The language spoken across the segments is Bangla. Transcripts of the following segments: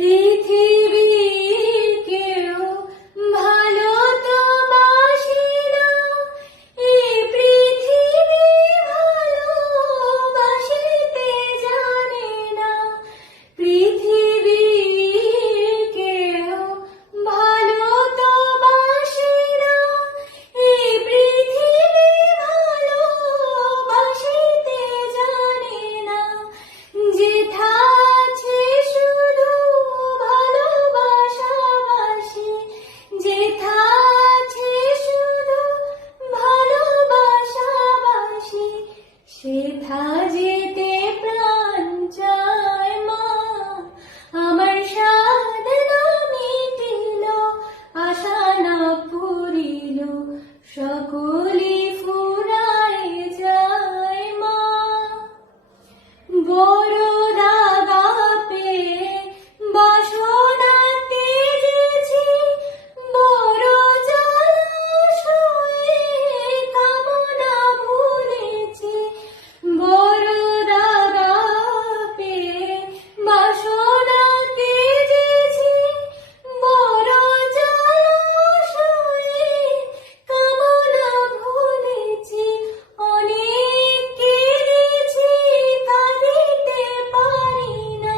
পৃথিবীর কেউ ভালো তো বাসে না, এই পৃথিবী ভালোবাসিতে জানে না। পৃথিবীর কেউ ভালো তো বাসে না, এই পৃথিবী ভালোবাসিতে জানে না। যেথা আছে শুধু ভালোবাসাবাসি, যেথা আছে শুধু ভালোবাসাবাসি, সেথা যেতে প্রাণ চায় মা। আমার সাধনা মিটিল, আশা না পুরিল, সকলি ফুরায় যায় মা। বড় দাগা পেয়ে বাসনা তেজেছি, বড় জলাশয়ে কামনা ভুলেছি। বড় দাগা পেয়ে বাসনা তেজেছি, বড় জলাশয়ে কামনা ভুলেছি। অনেক কেঁদেছি, কাঁদিতে পারি না,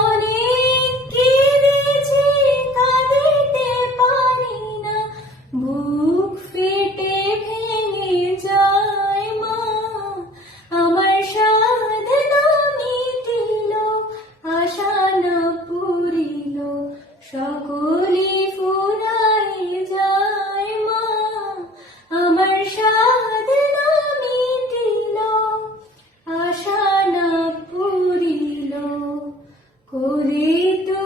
অনেক কেঁদেছি, কাঁদিতে পারি না। বুক ফেটে ভেঙে যায় মা, আমার সাধনা মিটিল, আশা না পুরিল, সকলি ফুরায় যায় মা। আমার সাধনা মিটিল, আশা না পুরিল, করে তো